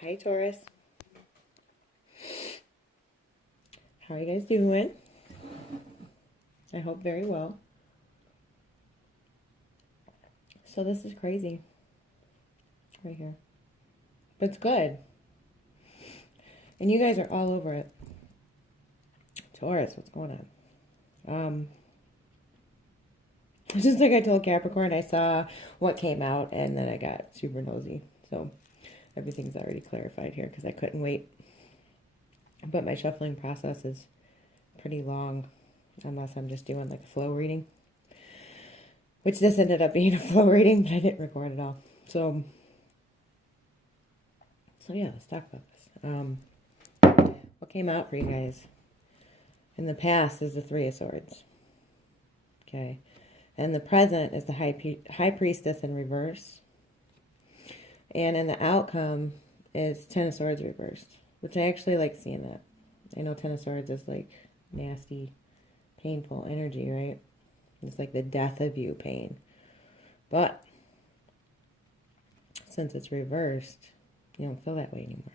Hi, Taurus. How are you guys doing? I hope very well. So this is crazy right here. But it's good. And you guys are all over it. Taurus, what's going on? Just like I told Capricorn, I saw what came out and then I got super nosy. So everything's already clarified here because I couldn't wait. But my shuffling process is pretty long unless I'm just doing like a flow reading. Which this ended up being a flow reading, but I didn't record it all. So yeah, let's talk about this. What came out for you guys in the past is the Three of Swords. Okay. And the present is the High Priestess in reverse. And in the outcome is Ten of Swords reversed, which I actually like seeing that. I know Ten of Swords is like nasty, painful energy, right? It's like the death of you pain. But since it's reversed, you don't feel that way anymore.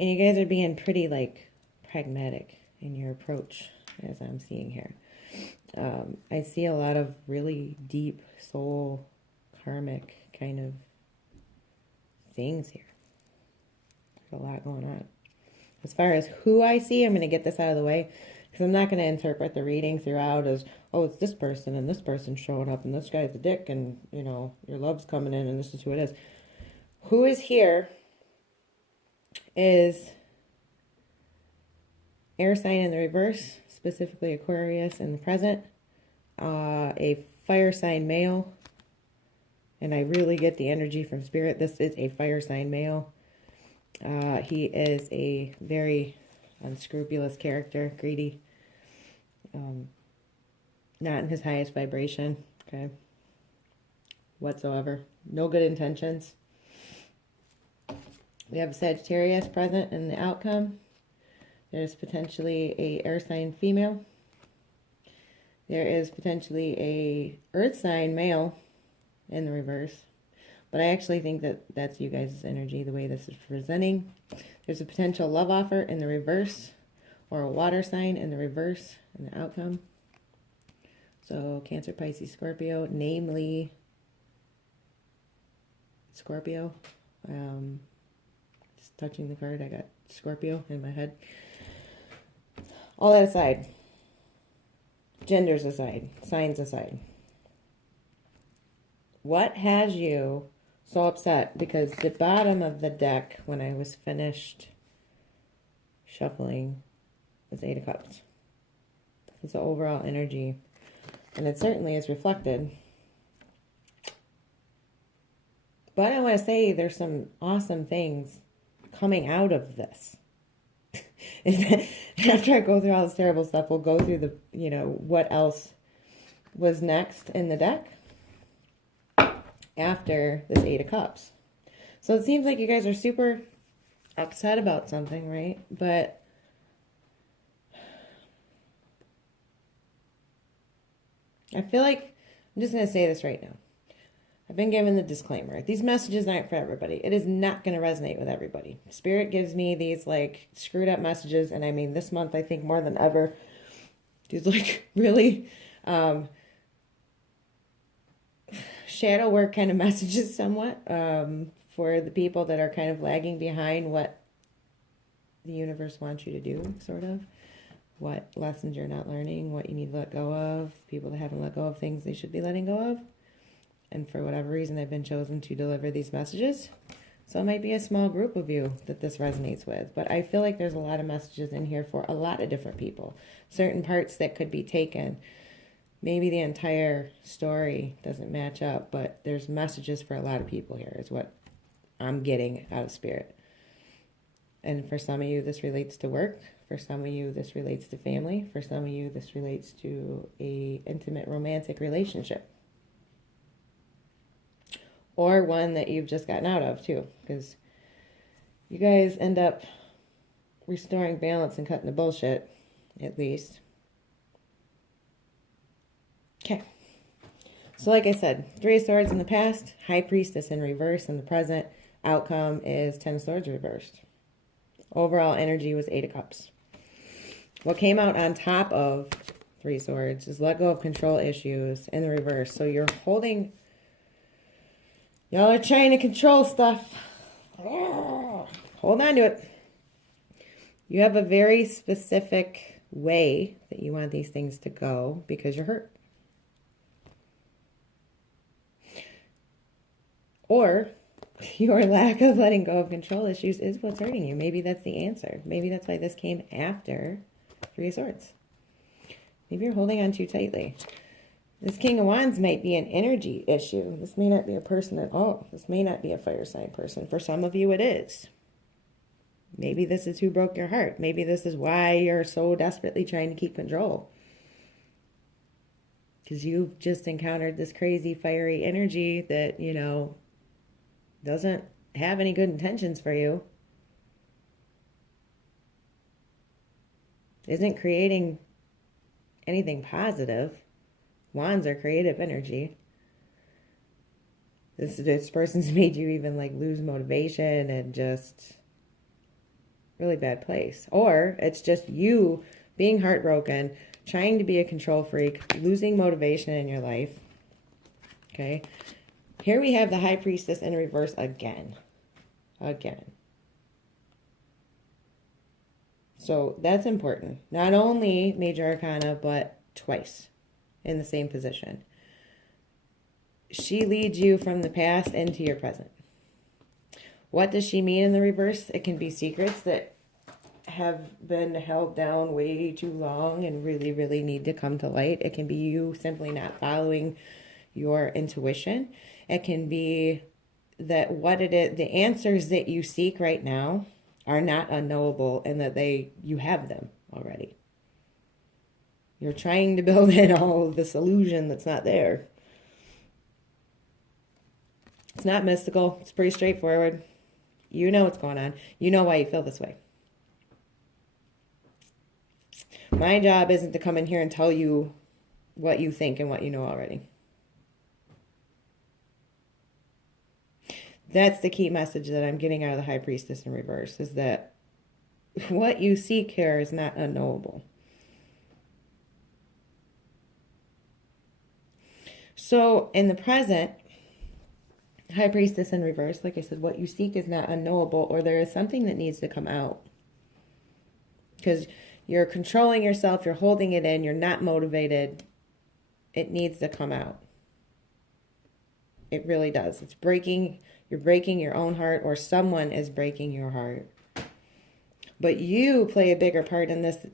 And you guys are being pretty like pragmatic in your approach, as I'm seeing here. I see a lot of really deep soul, karmic kind of things here. There's a lot going on. As far as who I see, I'm going to get this out of the way because I'm not going to interpret the reading throughout as, oh, it's this person and this person's showing up and this guy's a dick and, you know, your love's coming in and this is who it is. Who is here is air sign in the reverse, specifically Aquarius in the present, a fire sign male, and I really get the energy from Spirit. This is a fire sign male. He is a very unscrupulous character, greedy, not in his highest vibration, okay, whatsoever. No good intentions. We have Sagittarius present in the outcome. There's potentially a air sign female. There is potentially a earth sign male in the reverse. But I actually think that that's you guys' energy, the way this is presenting. There's a potential love offer in the reverse, or a water sign in the reverse in the outcome. So Cancer, Pisces, Scorpio, namely Scorpio. Just touching the card, I got Scorpio in my head. All that aside, genders aside, signs aside, what has you so upset? Because the bottom of the deck, when I was finished shuffling, was Eight of Cups. It's the overall energy, and it certainly is reflected. But I want to say there's some awesome things coming out of this. After I go through all this terrible stuff, we'll go through the, you know, what else was next in the deck after this Eight of Cups. So it seems like you guys are super upset about something, right? But I feel like, I'm just going to say this right now. I've been given the disclaimer. These messages aren't for everybody. It is not going to resonate with everybody. Spirit gives me these like screwed up messages. And I mean, this month, I think more than ever, these like really shadow work kind of messages somewhat for the people that are kind of lagging behind what the universe wants you to do, sort of. What lessons you're not learning, what you need to let go of, people that haven't let go of things they should be letting go of. And for whatever reason, I've been chosen to deliver these messages. So it might be a small group of you that this resonates with. But I feel like there's a lot of messages in here for a lot of different people. Certain parts that could be taken. Maybe the entire story doesn't match up, but there's messages for a lot of people here is what I'm getting out of Spirit. And for some of you, this relates to work. For some of you, this relates to family. For some of you, this relates to a intimate romantic relationship. Or one that you've just gotten out of, too. Because you guys end up restoring balance and cutting the bullshit, at least. Okay. So like I said, Three of Swords in the past, High Priestess in reverse in the present, Outcome is 10 of Swords reversed. Overall energy was 8 of Cups. What came out on top of 3 Swords is let go of control issues in the reverse. So you're holding, y'all are trying to control stuff. Hold on to it. You have a very specific way that you want these things to go because you're hurt. Or your lack of letting go of control issues is what's hurting you. Maybe that's the answer. Maybe that's why this came after 3 of Swords. Maybe you're holding on too tightly. This King of Wands might be an energy issue. This may not be a person at all. This may not be a fire sign person. For some of you, it is. Maybe this is who broke your heart. Maybe this is why you're so desperately trying to keep control. Because you've just encountered this crazy fiery energy that, you know, doesn't have any good intentions for you. Isn't creating anything positive. Wands are creative energy. This person's made you even like lose motivation and just really bad place. Or it's just you being heartbroken, trying to be a control freak, losing motivation in your life. Okay. Here we have the High Priestess in reverse again. Again. So that's important. Not only Major Arcana, but twice in the same position. She leads you from the past into your present. What does she mean in the reverse? It can be secrets that have been held down way too long and really, really need to come to light. It can be you simply not following your intuition. It can be that what it is, the answers that you seek right now are not unknowable and that you have them already. You're trying to build in all of this illusion that's not there. It's not mystical. It's pretty straightforward. You know what's going on. You know why you feel this way. My job isn't to come in here and tell you what you think and what you know already. That's the key message that I'm getting out of the High Priestess in reverse, is that what you seek here is not unknowable. So in the present, High Priestess in reverse, like I said, what you seek is not unknowable, or there is something that needs to come out. Because you're controlling yourself, you're holding it in, you're not motivated. It needs to come out. It really does. It's breaking, you're breaking your own heart, or someone is breaking your heart. But you play a bigger part in this,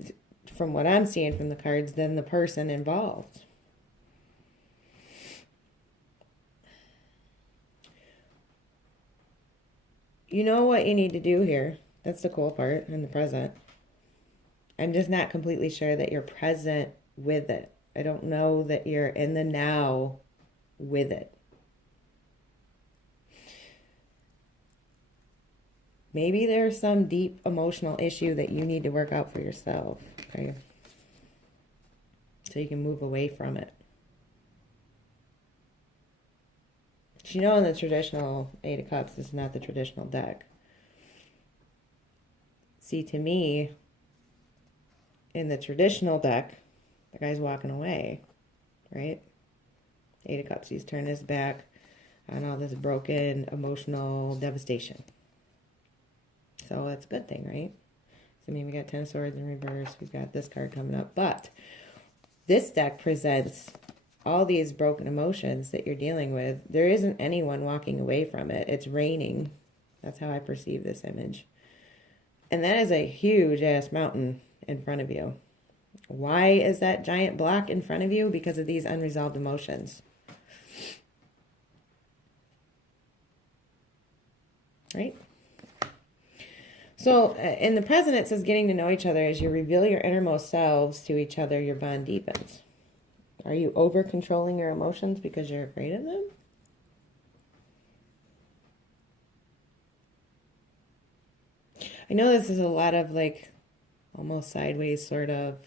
from what I'm seeing from the cards, than the person involved. You know what you need to do here. That's the cool part in the present. I'm just not completely sure that you're present with it. I don't know that you're in the now with it. Maybe there's some deep emotional issue that you need to work out for yourself, okay? So you can move away from it. You know, in the traditional Eight of Cups, this is not the traditional deck. See, to me, in the traditional deck, the guy's walking away, right? Eight of Cups, he's turned his back on all this broken emotional devastation. So that's a good thing, right? So I mean, we got 10 of Swords in reverse. We've got this card coming up. But this deck presents all these broken emotions that you're dealing with. There isn't anyone walking away from it. It's raining. That's how I perceive this image. And that is a huge ass mountain in front of you. Why is that giant block in front of you? Because of these unresolved emotions. Right? So in the present, it says getting to know each other. As you reveal your innermost selves to each other, your bond deepens. Are you over controlling your emotions because you're afraid of them? I know this is a lot of like almost sideways sort of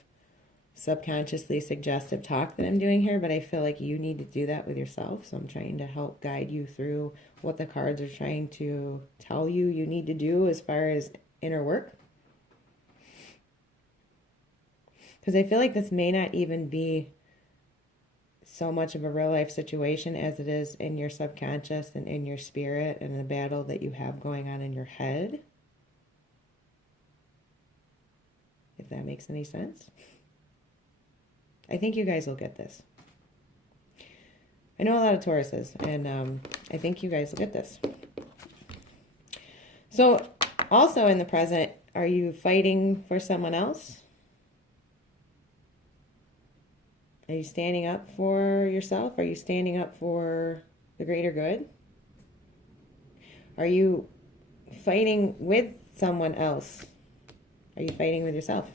subconsciously suggestive talk that I'm doing here, but I feel like you need to do that with yourself. So I'm trying to help guide you through what the cards are trying to tell you need to do as far as inner work. Because I feel like this may not even be so much of a real life situation as it is in your subconscious and in your spirit and the battle that you have going on in your head. If that makes any sense. I think you guys will get this. I know a lot of Tauruses, and I think you guys will get this. So, also in the present, are you fighting for someone else? Are you standing up for yourself? Are you standing up for the greater good? Are you fighting with someone else? Are you fighting with yourself?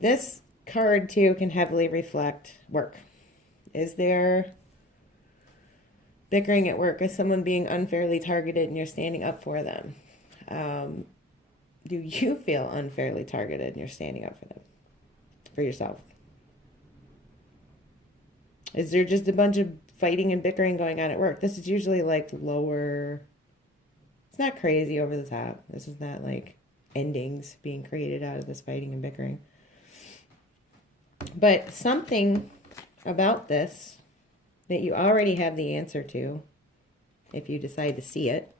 This card, too, can heavily reflect work. Is there bickering at work? Is someone being unfairly targeted and you're standing up for them? Do you feel unfairly targeted and you're standing up for them, for yourself? Is there just a bunch of fighting and bickering going on at work? This is usually like lower. It's not crazy over the top. This is not like endings being created out of this fighting and bickering. But something about this that you already have the answer to, if you decide to see it,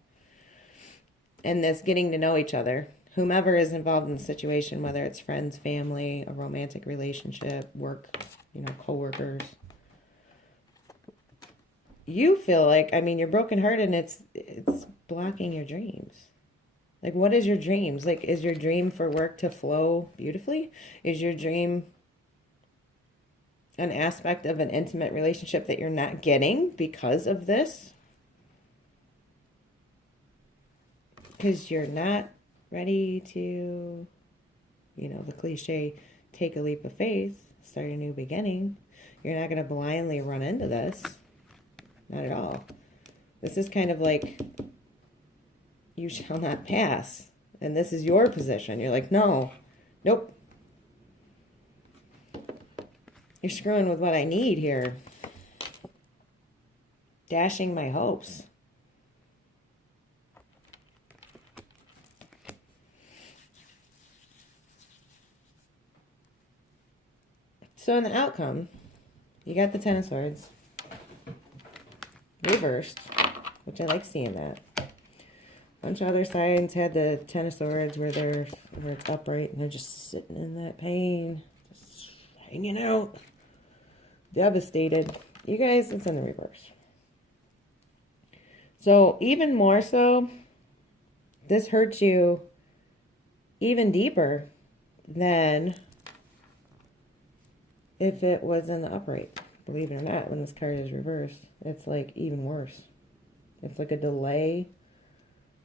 and this getting to know each other, whomever is involved in the situation, whether it's friends, family, a romantic relationship, work, coworkers, you feel like, you're brokenhearted and it's blocking your dreams. Like, what is your dreams? Like, is your dream for work to flow beautifully? Is your dream an aspect of an intimate relationship that you're not getting because of this? Because you're not ready to, the cliche, take a leap of faith, start a new beginning. You're not going to blindly run into this. Not at all. This is kind of like, you shall not pass. And this is your position. You're like, no, nope. You're screwing with what I need here. Dashing my hopes. So in the outcome, you got the Ten of Swords. Reversed, which I like seeing that. A bunch of other signs had the Ten of Swords where it's upright and they're just sitting in that pain. Just hanging out. Devastated. You guys, it's in the reverse. So even more so, this hurts you even deeper than if it was in the upright. Believe it or not, when this card is reversed, it's like even worse. It's like a delay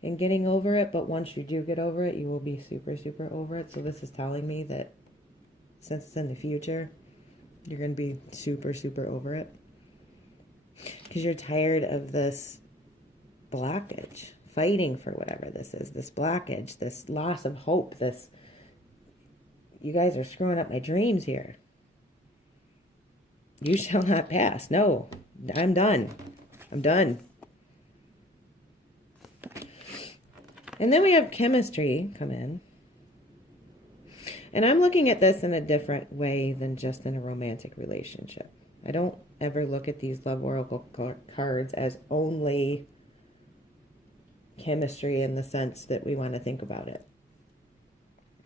in getting over it, but once you do get over it, you will be super, super over it. So this is telling me that since it's in the future, you're going to be super, super over it. Because you're tired of this blockage, fighting for whatever this is, this blockage, this loss of hope, you guys are screwing up my dreams here. You shall not pass. No, I'm done. I'm done. And then we have chemistry come in. And I'm looking at this in a different way than just in a romantic relationship. I don't ever look at these love oracle cards as only chemistry in the sense that we want to think about it.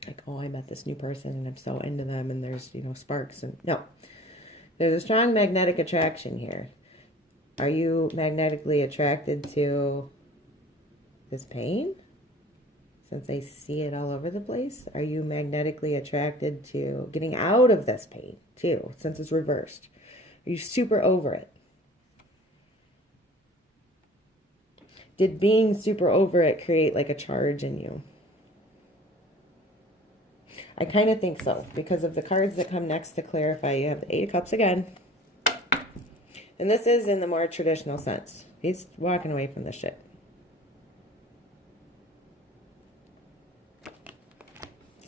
Like, oh, I met this new person and I'm so into them and there's, sparks. And no, there's a strong magnetic attraction here. Are you magnetically attracted to this pain? Since I see it all over the place, are you magnetically attracted to getting out of this pain too, since it's reversed? Are you super over it? Did being super over it create like a charge in you? I kind of think so, because of the cards that come next to clarify. You have the Eight of Cups again. And this is in the more traditional sense. He's walking away from this shit.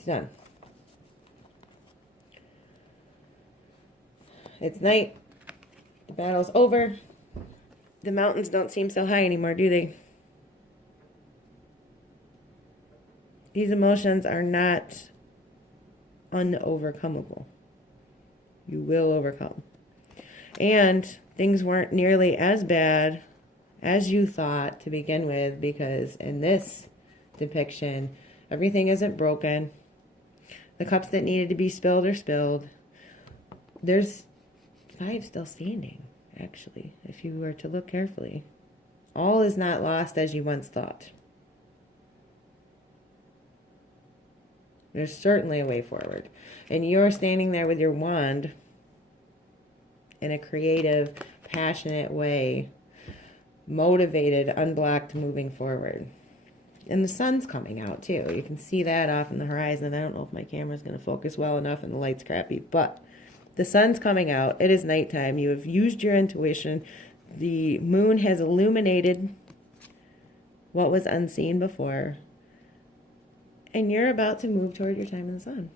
Sun. It's night. The battle's over. The mountains don't seem so high anymore, do they? These emotions are not unovercomable. You will overcome. And things weren't nearly as bad as you thought to begin with, because in this depiction, everything isn't broken. The cups that needed to be spilled are spilled. There's 5 still standing, actually, if you were to look carefully. All is not lost as you once thought. There's certainly a way forward. And you're standing there with your wand in a creative, passionate way, motivated, unblocked, moving forward. And the sun's coming out too. You can see that off in the horizon. I don't know if my camera's going to focus well enough and the light's crappy, but the sun's coming out. It is nighttime. You have used your intuition. The moon has illuminated what was unseen before. And you're about to move toward your time in the sun.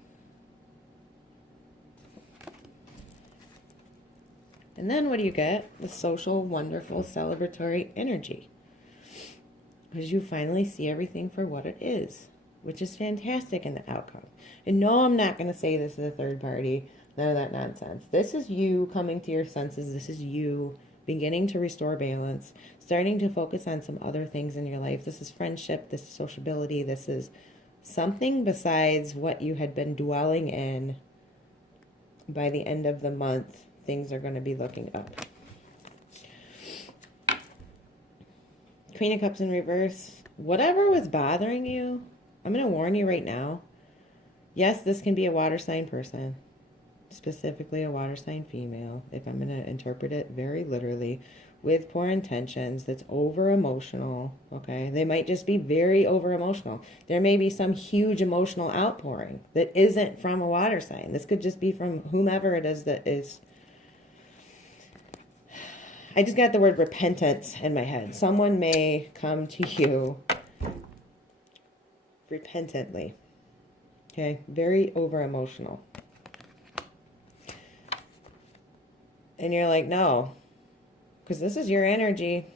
And then what do you get? The social, wonderful, celebratory energy. Because you finally see everything for what it is, which is fantastic in the outcome. And no, I'm not going to say this is a third party. None of that nonsense. This is you coming to your senses. This is you beginning to restore balance, starting to focus on some other things in your life. This is friendship. This is sociability. This is something besides what you had been dwelling in. By the end of the month, things are going to be looking up. Queen of Cups in reverse. Whatever was bothering you, I'm going to warn you right now. Yes, this can be a water sign person. Specifically a water sign female, if I'm going to interpret it very literally, with poor intentions, that's over emotional, okay? They might just be very over emotional. There may be some huge emotional outpouring that isn't from a water sign. This could just be from whomever it is that is. I just got the word repentance in my head. Someone may come to you repentantly, okay? Very over emotional. And you're like, no, because this is your energy.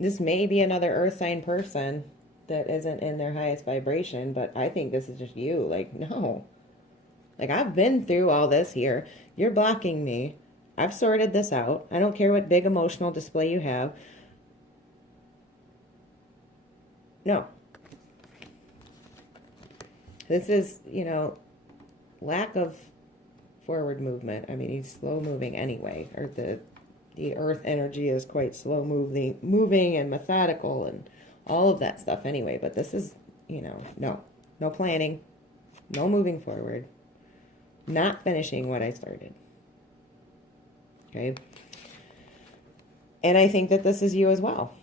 This may be another earth sign person that isn't in their highest vibration, but I think this is just you. Like, no. Like, I've been through all this here. You're blocking me. I've sorted this out. I don't care what big emotional display you have. No. This is, lack of forward movement. I mean, he's slow moving anyway, or the earth energy is quite slow moving and methodical and all of that stuff anyway. But this is, no planning, no moving forward, not finishing what I started. Okay. And I think that this is you as well.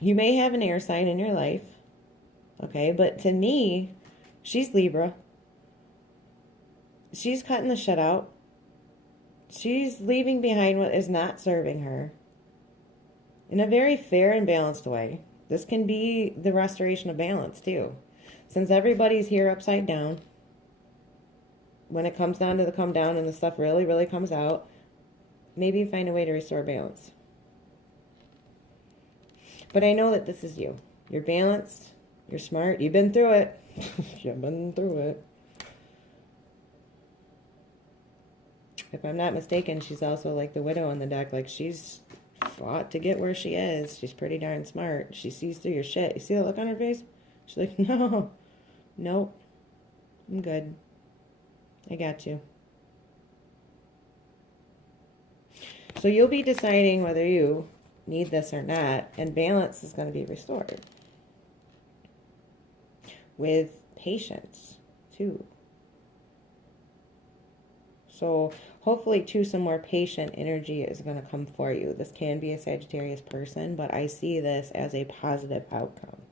You may have an air sign in your life. Okay. But to me, she's Libra. She's cutting the shit out. She's leaving behind what is not serving her in a very fair and balanced way. This can be the restoration of balance too. Since everybody's here upside down, when it comes down to the come down and the stuff really, really comes out, maybe you find a way to restore balance. But I know that this is you. You're balanced. You're smart. You've been through it. You've been through it. If I'm not mistaken, she's also like the widow on the deck. Like, she's fought to get where she is. She's pretty darn smart. She sees through your shit. You see the look on her face? She's like, nope, I'm good. I got you. So you'll be deciding whether you need this or not, and balance is going to be restored. With patience, too. So hopefully, too, some more patient energy is going to come for you. This can be a Sagittarius person, but I see this as a positive outcome.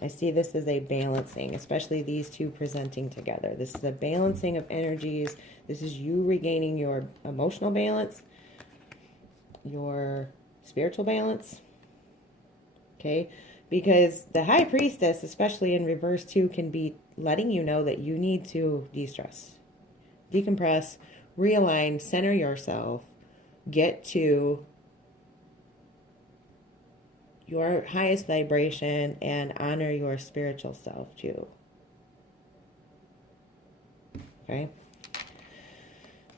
I see this as a balancing, especially these two presenting together. This is a balancing of energies. This is you regaining your emotional balance, your spiritual balance. Okay? Because the High Priestess, especially in reverse too, can be letting you know that you need to de-stress, decompress, realign, center yourself, get to your highest vibration, and honor your spiritual self too. Okay?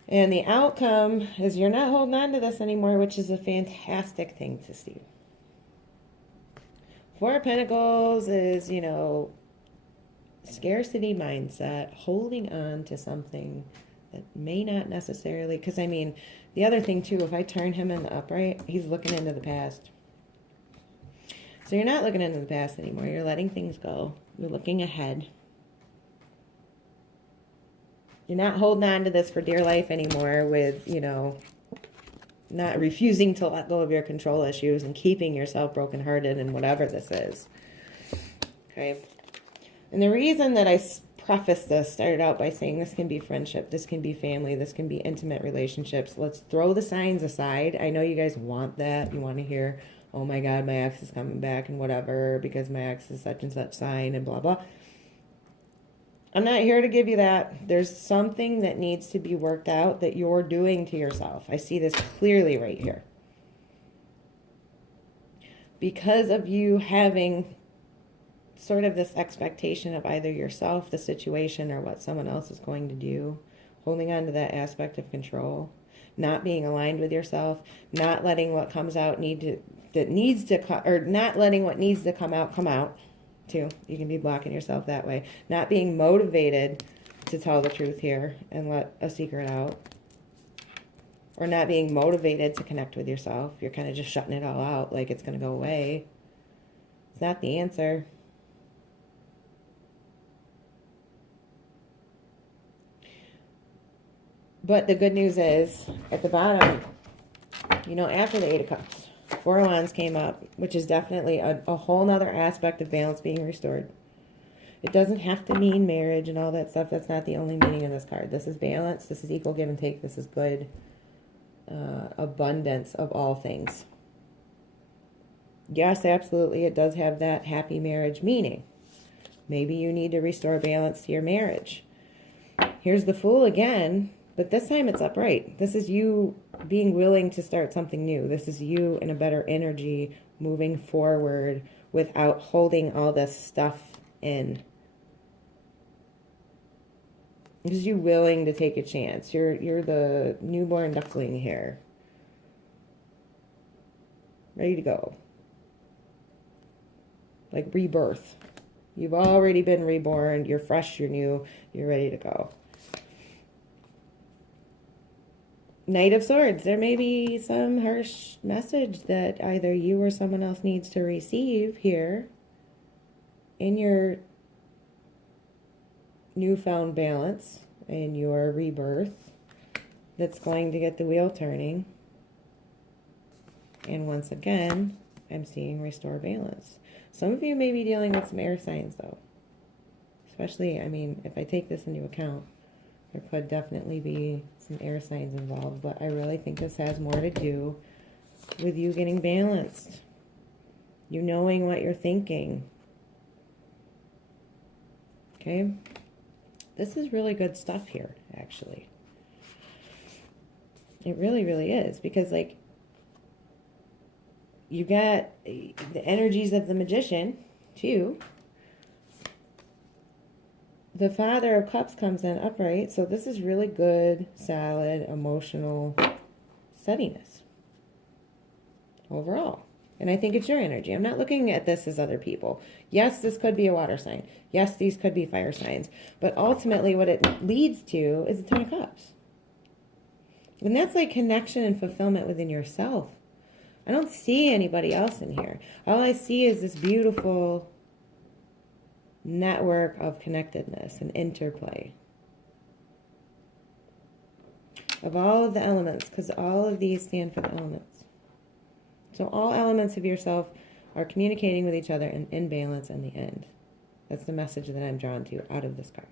And the outcome is you're not holding on to this anymore, which is a fantastic thing to see. Four of Pentacles is, you know, scarcity mindset, holding on to something that may not necessarily, because I mean, the other thing too, if I turn him in the upright, he's looking into the past. So you're not looking into the past anymore. You're letting things go. You're looking ahead. You're not holding on to this for dear life anymore with, you know, not refusing to let go of your control issues and keeping yourself brokenhearted and whatever this is. Okay. And the reason that I preface this, started out by saying this can be friendship, this can be family, this can be intimate relationships. Let's throw the signs aside. I know you guys want that. You want to hear, oh my God, my ex is coming back and whatever because my ex is such and such sign and blah, blah. I'm not here to give you that. There's something that needs to be worked out that you're doing to yourself. I see this clearly right here. Because of you having sort of this expectation of either yourself, the situation, or what someone else is going to do, holding on to that aspect of control, not being aligned with yourself, not letting what comes out not letting what needs to come out too. You can be blocking yourself that way. Not being motivated to tell the truth here and let a secret out. Or not being motivated to connect with yourself. You're kind of just shutting it all out like it's going to go away. It's not the answer. But the good news is, at the bottom, you know, after the Eight of Cups, Four of Wands came up, which is definitely a whole nother aspect of balance being restored. It doesn't have to mean marriage and all that stuff. That's not the only meaning of this card. This is balance. This is equal give and take. This is good abundance of all things. Yes, absolutely, it does have that happy marriage meaning. Maybe you need to restore balance to your marriage. Here's the Fool again, but this time it's upright. This is you being willing to start something new. This is you in a better energy, moving forward without holding all this stuff in. This is you willing to take a chance. You're the newborn duckling here. Ready to go. Like rebirth. You've already been reborn. You're fresh, you're new, you're ready to go. Knight of Swords. There may be some harsh message that either you or someone else needs to receive here in your newfound balance, in your rebirth, that's going to get the wheel turning. And once again, I'm seeing restore balance. Some of you may be dealing with some air signs, though. Especially, I mean, if I take this into account, there could definitely be some air signs involved. But I really think this has more to do with you getting balanced. You knowing what you're thinking. Okay? This is really good stuff here, actually. It really, really is. Because, like, you got the energies of the Magician, too. The Father of Cups comes in upright. So this is really good, solid, emotional steadiness overall. And I think it's your energy. I'm not looking at this as other people. Yes, this could be a water sign. Yes, these could be fire signs. But ultimately what it leads to is the Ten of Cups. And that's like connection and fulfillment within yourself. I don't see anybody else in here. All I see is this beautiful network of connectedness and interplay of all of the elements, because all of these stand for the elements. So all elements of yourself are communicating with each other and in balance in the end. That's the message that I'm drawn to out of this card.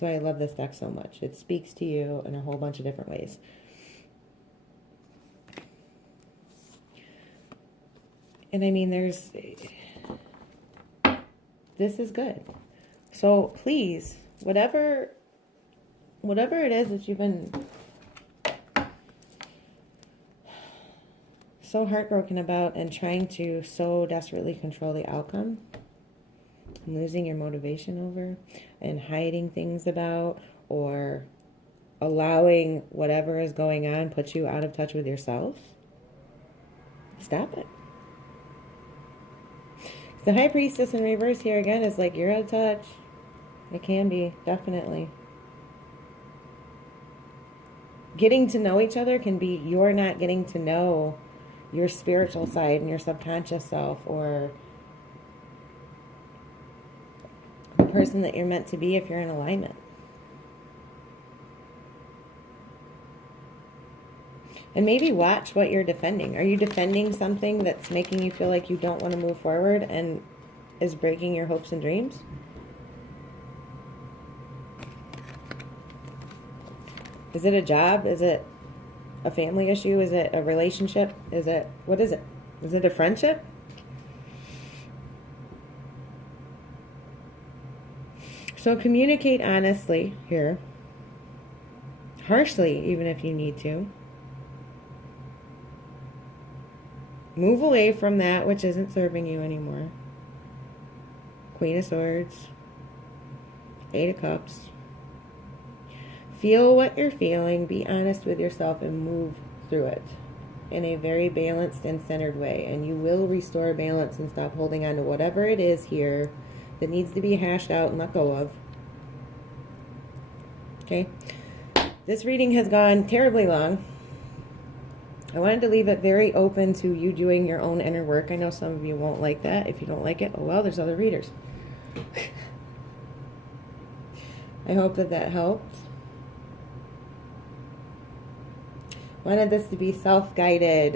So I love this deck so much. It speaks to you in a whole bunch of different ways. And I mean, this is good. So please, whatever it is that you've been so heartbroken about and trying to so desperately control the outcome, and losing your motivation over, and hiding things about, or allowing whatever is going on put you out of touch with yourself, stop it. The High Priestess in reverse here again is like, you're out of touch. It can be, definitely. Getting to know each other can be you're not getting to know your spiritual side and your subconscious self, or the person that you're meant to be if you're in alignment. And maybe watch what you're defending. Are you defending something that's making you feel like you don't want to move forward and is breaking your hopes and dreams? Is it a job? Is it a family issue? Is it a relationship? What is it? Is it a friendship? So communicate honestly here. Harshly, even if you need to. Move away from that which isn't serving you anymore. Queen of Swords. Eight of Cups. Feel what you're feeling. Be honest with yourself and move through it in a very balanced and centered way. And you will restore balance and stop holding on to whatever it is here that needs to be hashed out and let go of. Okay? This reading has gone terribly long. I wanted to leave it very open to you doing your own inner work. I know some of you won't like that. If you don't like it, oh well, there's other readers. I hope that helped. Wanted this to be self-guided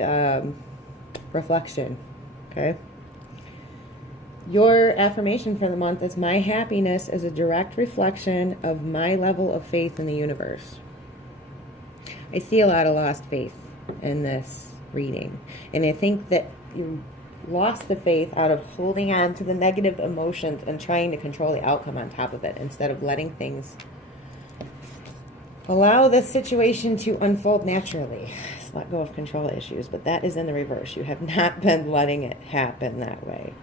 reflection. Okay? Your affirmation for the month is, my happiness is a direct reflection of my level of faith in the universe. I see a lot of lost faith in this reading. And I think that you lost the faith out of holding on to the negative emotions and trying to control the outcome on top of it, instead of letting things allow this situation to unfold naturally. Just let go of control issues, but that is in the reverse. You have not been letting it happen that way.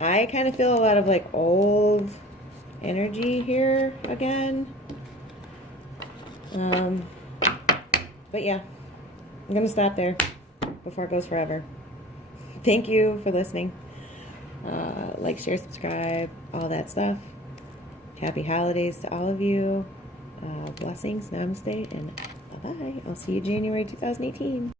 I kind of feel a lot of like old energy here again. But yeah, I'm going to stop there before it goes forever. Thank you for listening. Like, share, subscribe, all that stuff. Happy holidays to all of you. Blessings, namaste, and bye-bye. I'll see you January 2018.